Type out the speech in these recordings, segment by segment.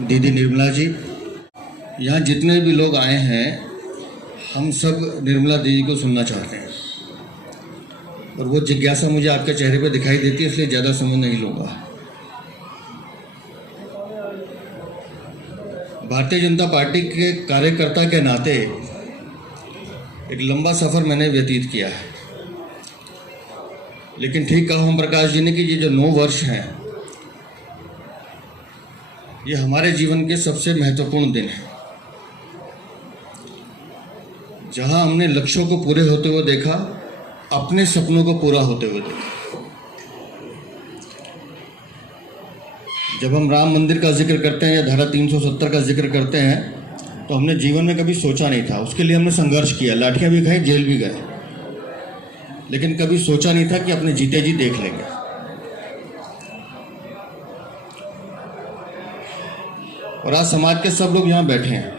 दीदी निर्मला जी, यहाँ जितने भी लोग आए हैं हम सब निर्मला दीदी को सुनना चाहते हैं और वो जिज्ञासा मुझे आपके चेहरे पे दिखाई देती है, इसलिए ज़्यादा समय नहीं लूँगा। भारतीय जनता पार्टी के कार्यकर्ता के नाते एक लंबा सफ़र मैंने व्यतीत किया है, लेकिन ठीक कहा ओम प्रकाश जी ने कि ये जो 9 वर्ष हैं ये हमारे जीवन के सबसे महत्वपूर्ण दिन हैं, जहां हमने लक्ष्यों को पूरे होते हुए देखा, अपने सपनों को पूरा होते हुए देखा। जब हम राम मंदिर का जिक्र करते हैं या धारा 370 का जिक्र करते हैं तो हमने जीवन में कभी सोचा नहीं था, उसके लिए हमने संघर्ष किया, लाठियां भी खाई, जेल भी गए, लेकिन कभी सोचा नहीं था कि अपने जीते जी देख लेंगे। और आज समाज के सब लोग यहाँ बैठे हैं।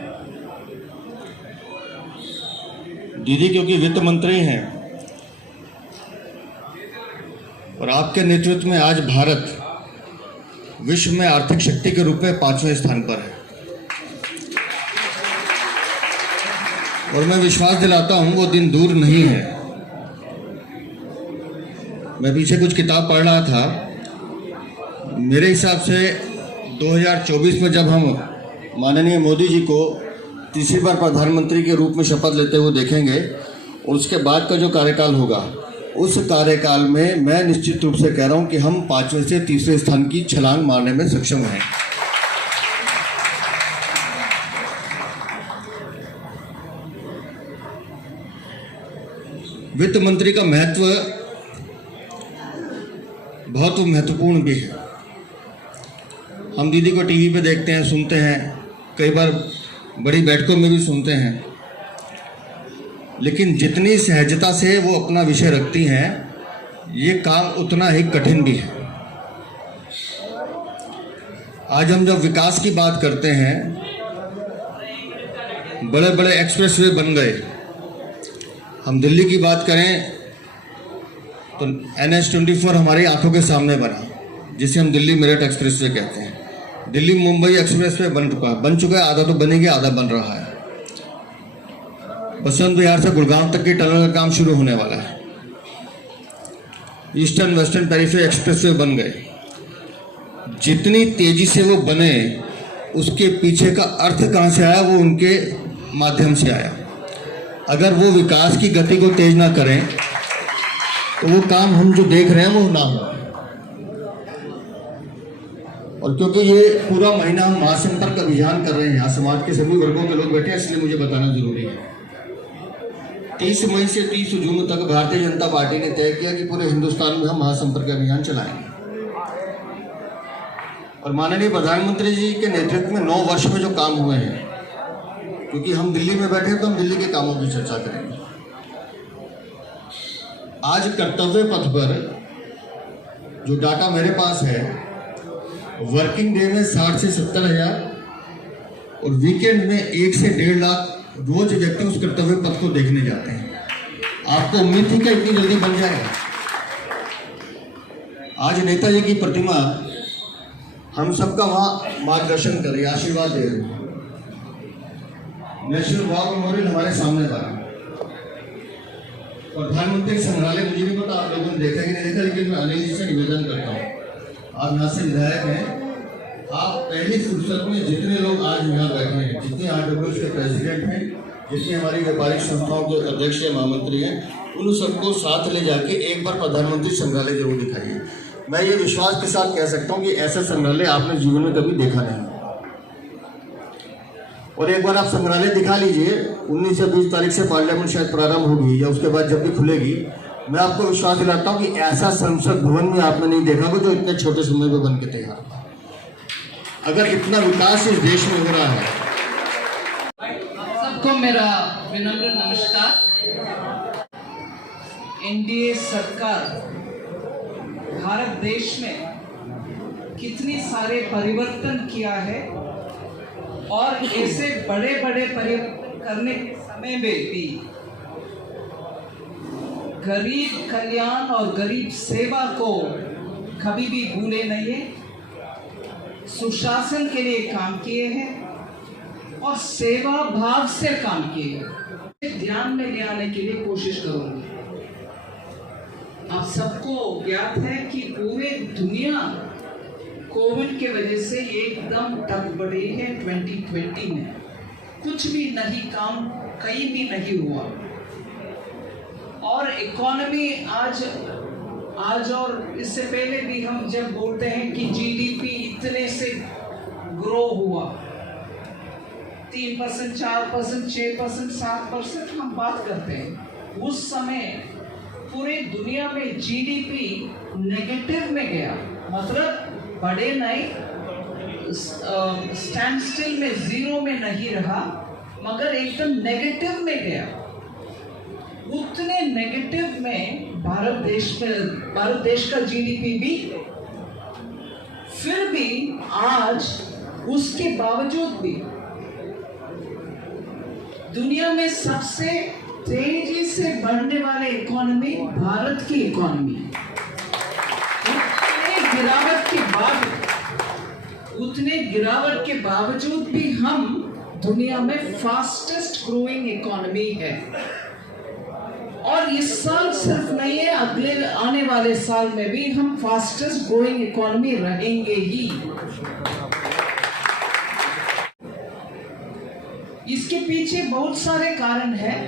दीदी क्योंकि वित्त मंत्री हैं और आपके नेतृत्व में आज भारत विश्व में आर्थिक शक्ति के रूप में 5वें स्थान पर है। और मैं विश्वास दिलाता हूं वो दिन दूर नहीं है। मैं पीछे कुछ किताब पढ़ रहा था, मेरे हिसाब से 2024 में जब हम माननीय मोदी जी को तीसरी बार प्रधानमंत्री के रूप में शपथ लेते हुए देखेंगे और उसके बाद का जो कार्यकाल होगा, उस कार्यकाल में मैं निश्चित रूप से कह रहा हूं कि हम 5वें से तीसरे स्थान की छलांग मारने में सक्षम हैं। वित्त मंत्री का महत्व बहुत महत्वपूर्ण भी है। हम दीदी को टीवी पे देखते हैं, सुनते हैं, कई बार बड़ी बैठकों में भी सुनते हैं, लेकिन जितनी सहजता से वो अपना विषय रखती हैं, ये काम उतना ही कठिन भी है। आज हम जब विकास की बात करते हैं, बड़े बड़े एक्सप्रेसवे बन गए। हम दिल्ली की बात करें तो NH-24 हमारी आंखों के सामने बना, जिसे हम दिल्ली मेरठ एक्सप्रेसवे कहते हैं। दिल्ली मुंबई एक्सप्रेसवे बन चुका है, आधा तो बनेगी, आधा बन रहा है। बसंत विहार से गुड़गांव तक की टनल का काम शुरू होने वाला है। ईस्टर्न वेस्टर्न पेरिफेरी एक्सप्रेसवे बन गए। जितनी तेजी से वो बने, उसके पीछे का अर्थ कहाँ से आया? वो उनके माध्यम से आया। अगर वो विकास की गति को तेज ना करें तो वो काम हम जो देख रहे हैं वो ना हो। और क्योंकि ये पूरा महीना हम महासंपर्क अभियान कर रहे हैं, यहाँ समाज के सभी वर्गों के लोग बैठे हैं, इसलिए मुझे बताना जरूरी है। 30 मई से 30 जून तक भारतीय जनता पार्टी ने तय किया कि पूरे हिंदुस्तान में हम महासंपर्क अभियान चलाएंगे। और माननीय प्रधानमंत्री जी के नेतृत्व में 9 वर्ष में जो काम हुए हैं, क्योंकि हम दिल्ली में बैठे हैं तो हम दिल्ली के कामों की चर्चा करेंगे। आज कर्तव्य पथ पर जो डाटा मेरे पास है, वर्किंग डे में 60 से 70 हजार और वीकेंड में 1 से 1.5 लाख रोज व्यक्ति उस कर्तव्य पथ को देखने जाते हैं। आपको उम्मीद थी क्या इतनी जल्दी बन जाएगा? आज नेताजी की प्रतिमा हम सबका वहां मार्गदर्शन कर रही, आशीर्वाद दे रही। नेशनल वॉर मेमोरियल हमारे सामने बना। प्रधानमंत्री संग्रहालय मुझे नहीं पता आप लोगों ने देखा कि नहीं देखा, लेकिन मैं अनिल जी से निवेदन करता हूँ, आप यहाँ से विधायक हैं, आप पहली फुर्सत में जितने लोग आज यहाँ बैठे हैं, जितने RWS के प्रेसिडेंट हैं, जितनी हमारी व्यापारिक संस्थाओं के अध्यक्ष या महामंत्री हैं, उन सबको साथ ले जाके एक बार प्रधानमंत्री संग्रहालय जरूर दिखाइए। मैं ये विश्वास के साथ कह सकता हूँ कि ऐसा संग्रहालय आपने जीवन में कभी देखा नहीं। और एक बार आप संग्रहालय दिखा लीजिए। 19 या 20 तारीख से पार्लियामेंट शायद प्रारंभ होगी या उसके बाद जब भी खुलेगी, मैं आपको विश्वास दिलाता हूं कि ऐसा संसद भवन में आपने नहीं देखा हो जो इतने छोटे समय में बन के तैयार। अगर इतना विकास इस देश में हो रहा है। सबको मेरा विनम्र नमस्कार। NDA सरकार भारत देश में कितने सारे परिवर्तन किया है और ऐसे बड़े बड़े परिवर्तन करने के समय में भी गरीब कल्याण और गरीब सेवा को कभी भी भूले नहीं है। सुशासन के लिए काम किए हैं और सेवा भाव से काम किए हैं। ध्यान में ले आने के लिए कोशिश करूंगी। आप सबको ज्ञात है कि पूरे दुनिया कोविड के वजह से एकदम टक पड़ी है। 2020 में कुछ भी नहीं, काम कहीं भी नहीं हुआ और इकोनॉमी आज और इससे पहले भी हम जब बोलते हैं कि जीडीपी इतने से ग्रो हुआ 3%, 4%, 6%, 7% हम बात करते हैं। उस समय पूरे दुनिया में जीडीपी नेगेटिव में गया, मतलब बढ़े नहीं, स्टैंड स्टिल में, जीरो में नहीं रहा, मगर एकदम नेगेटिव में गया। उतने नेगेटिव में भारत देश का जीडीपी भी, फिर भी आज उसके बावजूद भी दुनिया में सबसे तेजी से बढ़ने वाले इकोनॉमी भारत की इकोनॉमी है। उतने गिरावट के बावजूद भी हम दुनिया में फास्टेस्ट ग्रोइंग इकोनॉमी है और इस साल सिर्फ नहीं है, अगले आने वाले साल में भी हम फास्टेस्ट ग्रोइंग इकोनॉमी रहेंगे ही। इसके पीछे बहुत सारे कारण हैं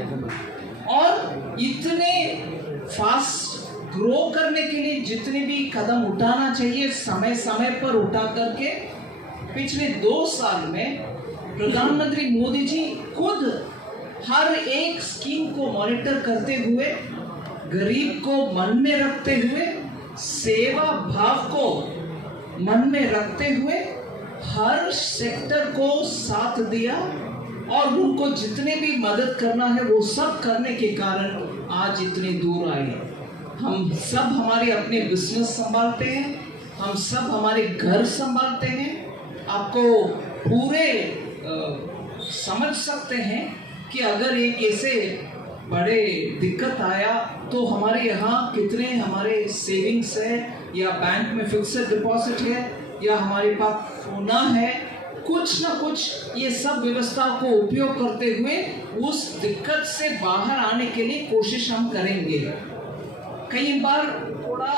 और इतने फास्ट ग्रो करने के लिए जितने भी कदम उठाना चाहिए समय समय पर उठा करके पिछले 2 साल में प्रधानमंत्री मोदी जी खुद हर एक स्कीम को मॉनिटर करते हुए, गरीब को मन में रखते हुए, सेवा भाव को मन में रखते हुए हर सेक्टर को साथ दिया और उनको जितने भी मदद करना है वो सब करने के कारण आज इतने दूर आए। हम सब हमारे अपने बिजनेस संभालते हैं, हम सब हमारे घर संभालते हैं। आपको पूरे समझ सकते हैं कि अगर एक ऐसे बड़े दिक्कत आया तो हमारे यहाँ कितने हमारे सेविंग्स है या बैंक में फिक्स्ड डिपॉजिट है या हमारे पास सोना है, कुछ ना कुछ ये सब व्यवस्था को उपयोग करते हुए उस दिक्कत से बाहर आने के लिए कोशिश हम करेंगे। कई बार थोड़ा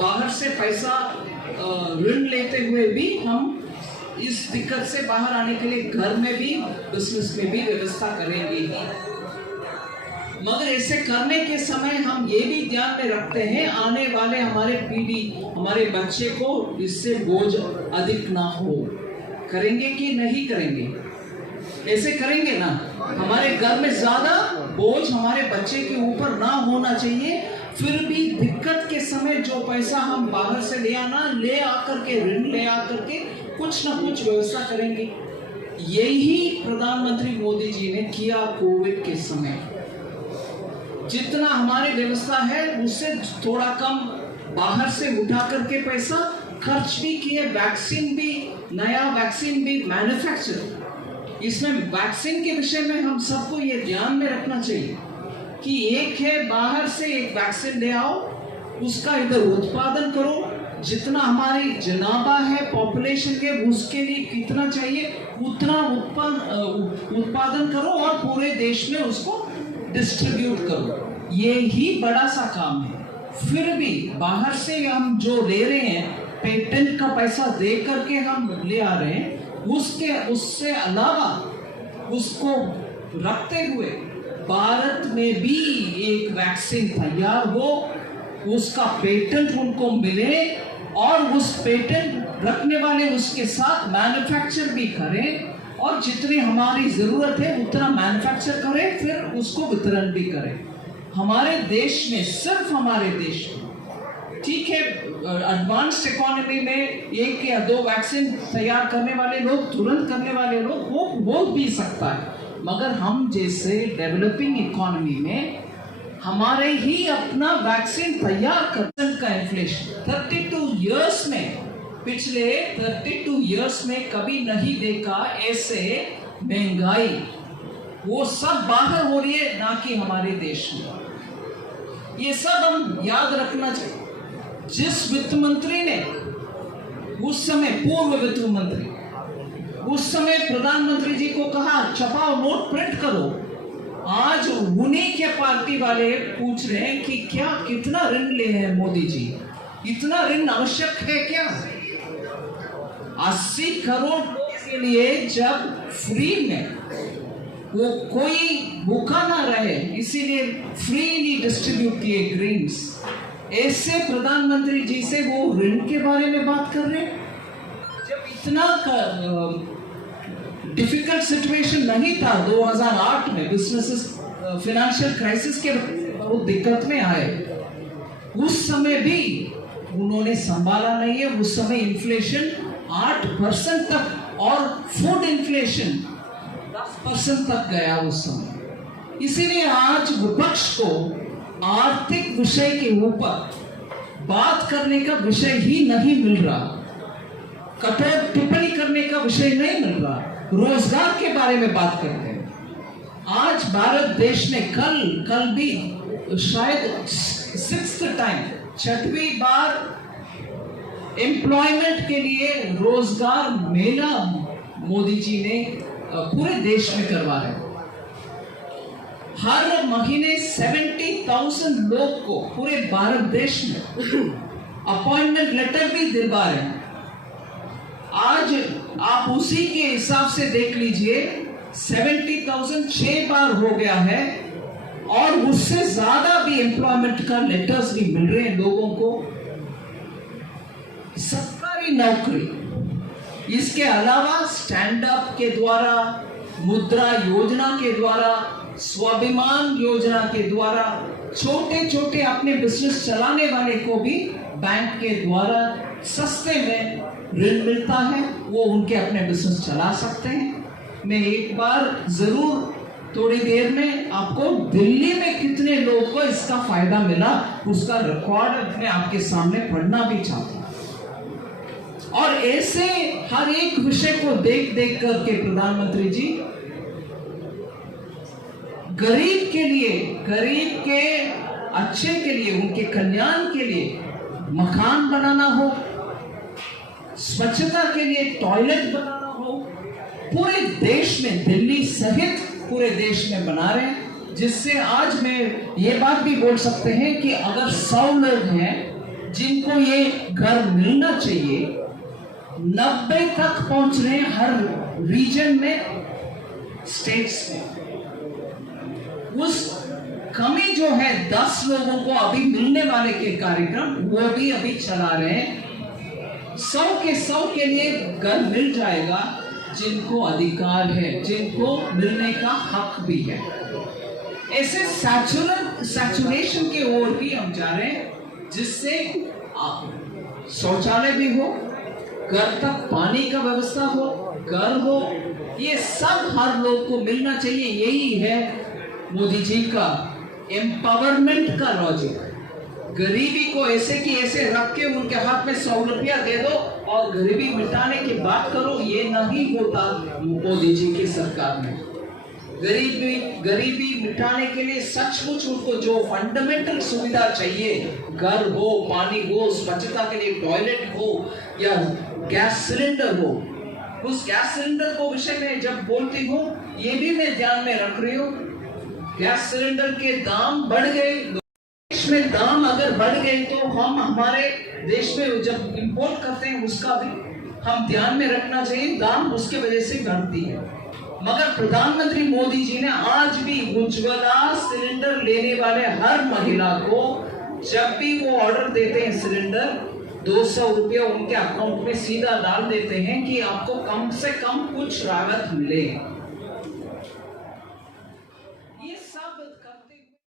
बाहर से पैसा ऋण लेते हुए भी हम इस दिक्कत से बाहर आने के लिए घर में भी, बिजनेस में भी व्यवस्था करेंगे ही। मगर ऐसे करने के समय हम ये भी ध्यान में रखते हैं आने वाले हमारे पीढ़ी, हमारे बच्चे को इससे बोझ अधिक ना हो। करेंगे कि नहीं करेंगे? ऐसे करेंगे ना, हमारे घर में ज्यादा बोझ हमारे बच्चे के ऊपर ना होना चाहिए। फिर भी दिक्कत के समय जो पैसा हम बाहर से ले आकर के ऋण ले आकर के कुछ ना कुछ व्यवस्था करेंगे। यही प्रधानमंत्री मोदी जी ने किया कोविड के समय। जितना हमारी व्यवस्था है उससे थोड़ा कम बाहर से उठा करके पैसा खर्च भी किए, वैक्सीन भी, नया वैक्सीन भी मैन्युफैक्चर। इसमें वैक्सीन के विषय में हम सबको ये ध्यान में रखना चाहिए कि एक है बाहर से एक वैक्सीन ले आओ, उसका इधर उत्पादन करो, जितना हमारी जनाभा है पॉपुलेशन के उसके लिए कितना चाहिए उतना उत्पादन करो और पूरे देश में उसको डिस्ट्रीब्यूट करो। ये ही बड़ा सा काम है। फिर भी बाहर से हम जो ले रहे हैं, पेटेंट का पैसा दे करके हम ले आ रहे हैं, उससे अलावा उसको रखते हुए भारत में भी एक वैक्सीन तैयार हो, उसका पेटेंट उनको मिले और उस पेटेंट रखने वाले उसके साथ मैन्युफैक्चर भी करें और जितनी हमारी जरूरत है उतना मैन्युफैक्चर करें, फिर उसको वितरण भी करें। हमारे देश में, सिर्फ हमारे देश में, ठीक है, एडवांस्ड इकोनॉमी में 1 या 2 वैक्सीन तैयार करने वाले लोग, तुरंत करने वाले लोग, वो भी सकता है। मगर हम जैसे डेवलपिंग इकोनॉमी में हमारे ही अपना वैक्सीन तैयार करने का इन्फ्लेशन 32 इयर्स में, पिछले 32 इयर्स में कभी नहीं देखा ऐसे महंगाई। वो सब बाहर हो रही है, ना कि हमारे देश में। ये सब हम याद रखना चाहिए। जिस वित्त मंत्री ने उस समय पूर्व वित्त मंत्री, उस समय प्रधानमंत्री जी को कहा छपाओ नोट प्रिंट करो। आज उन्हीं के पार्टी वाले पूछ रहे हैं कि क्या कितना ऋण ले हैं मोदी जी, इतना ऋण आवश्यक है क्या? 80 करोड़ के लिए जब फ्री में वो कोई भूखा ना रहे, इसीलिए फ्रीली डिस्ट्रीब्यूट किए ग्रीन्स। ऐसे प्रधानमंत्री जी से वो ऋण के बारे में बात कर रहे हैं जब इतना डिफिकल्ट सिचुएशन नहीं था। 2008 में बिजनेसेस फाइनेंशियल क्राइसिस के बहुत दिक्कत में आए, उस समय भी उन्होंने संभाला नहीं है। उस समय इन्फ्लेशन 8% तक और फूड इन्फ्लेशन 10% तक गया उस समय। इसीलिए आज विपक्ष को आर्थिक विषय के ऊपर बात करने का विषय ही नहीं मिल रहा, कठोर टिप्पणी करने का विषय नहीं मिल रहा। रोजगार के बारे में बात करते हैं। आज भारत देश ने कल भी शायद 6th टाइम, 6वीं बार एम्प्लॉयमेंट के लिए रोजगार मेला मोदी जी ने पूरे देश में करवा रहे हैं। हर महीने 70,000 लोग को पूरे भारत देश में अपॉइंटमेंट लेटर भी दिलवा रहे हैं। आज आप उसी के हिसाब से देख लीजिए, 70,000 6 बार हो गया है और उससे ज्यादा भी एम्प्लॉयमेंट का लेटर्स भी मिल रहे हैं लोगों को। सरकारी नौकरी, इसके अलावा स्टैंड अप के द्वारा, मुद्रा योजना के द्वारा, स्वाभिमान योजना के द्वारा छोटे छोटे अपने बिजनेस चलाने वाले को भी बैंक के द्वारा सस्ते में ऋण मिलता है, वो उनके अपने बिजनेस चला सकते हैं। मैं एक बार जरूर थोड़ी देर में आपको दिल्ली में कितने लोगों को इसका फायदा मिला उसका रिकॉर्ड मैं आपके सामने पढ़ना भी चाहता हूं। और ऐसे हर एक विषय को देख देख करके प्रधानमंत्री जी गरीब के लिए, गरीब के अच्छे के लिए, उनके कल्याण के लिए मकान बनाना हो, स्वच्छता के लिए टॉयलेट बनाना हो, पूरे देश में, दिल्ली सहित पूरे देश में बना रहे हैं। जिससे आज में ये बात भी बोल सकते हैं कि अगर 100 लोग हैं जिनको ये घर मिलना चाहिए, 90 तक पहुंच रहे हैं हर रीजन में, स्टेट्स में। उस कमी जो है 10 लोगों को अभी मिलने वाले के कार्यक्रम वो भी अभी चला रहे हैं। 100 के 100 के लिए घर मिल जाएगा जिनको अधिकार है, जिनको मिलने का हक भी है। ऐसे सैचुरेशन के ओर भी हम जा रहे हैं जिससे शौचालय भी हो, घर तक पानी का व्यवस्था हो, घर हो, ये सब हर लोग को मिलना चाहिए। यही है मोदी जी का एम्पावरमेंट का लॉजिक। गरीबी को ऐसे की ऐसे रख के उनके हाथ में 100 रुपया दे दो और गरीबी मिटाने की बात करो, ये नहीं होता मोदी जी की सरकार में। गरीबी मिटाने के लिए सचमुच उनको जो फंडामेंटल सुविधा चाहिए, घर हो, पानी हो, स्वच्छता के लिए टॉयलेट हो या गैस सिलेंडर हो, उस गैस सिलेंडर को विषय में जब बोलती हूँ ये भी मैं ध्यान में रख रही हूँ। गैस सिलेंडर के दाम बढ़ गए, देश में दाम अगर बढ़ गए तो हम हमारे देश में जब इंपोर्ट करते हैं उसका भी हम ध्यान में रखना चाहिए, दाम उसके वजह से बढ़ती है। मगर प्रधानमंत्री मोदी जी ने आज भी उज्ज्वला सिलेंडर लेने वाले हर महिला को जब भी वो ऑर्डर देते हैं सिलेंडर, 200 रुपया उनके अकाउंट में सीधा डाल देते हैं कि आपको कम से कम कुछ राहत मिले।